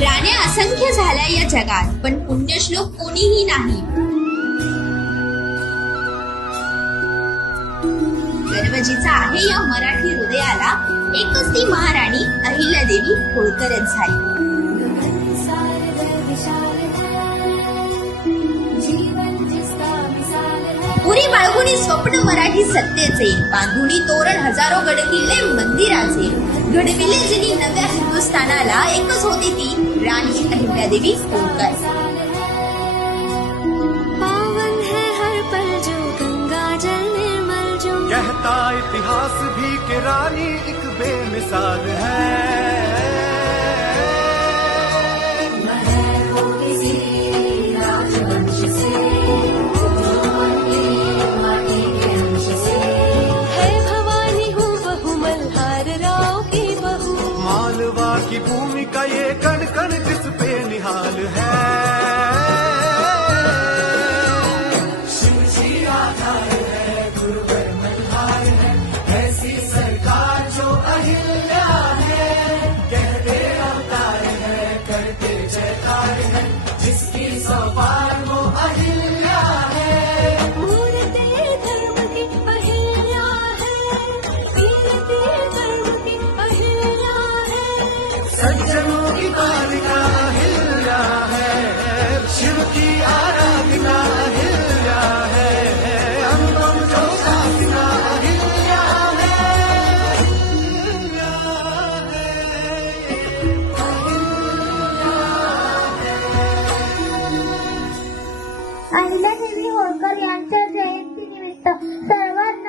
राण्या असंख्य झाल्या या जगात पण पुण्यश्लोक कोणीही नाही. गर्वजीचा आहे या मराठी हृदयाला एकच ती महाराणी अहिल्यादेवी होळकरच झाली. पुरी स्वप्न मराठी सत्तेचे. बांधुणी तोरण हजारो गडकिल्ले मंदिराचे. घडविले जिनी नव्या हिंदुस्थानाला एकच होती ती राणी अहिल्यादेवी होळकर पावन है हर पल जो गंगा जल निर्मल जो कहता इतिहास भी कि रानी एक बेमिसाल है। मालवा की भूमि का ये कण कण जिस पे निहाल है। शिवजी आधार अहिल्या देवी होळकर यांच्या जयंतीनिमित्त सर्वांना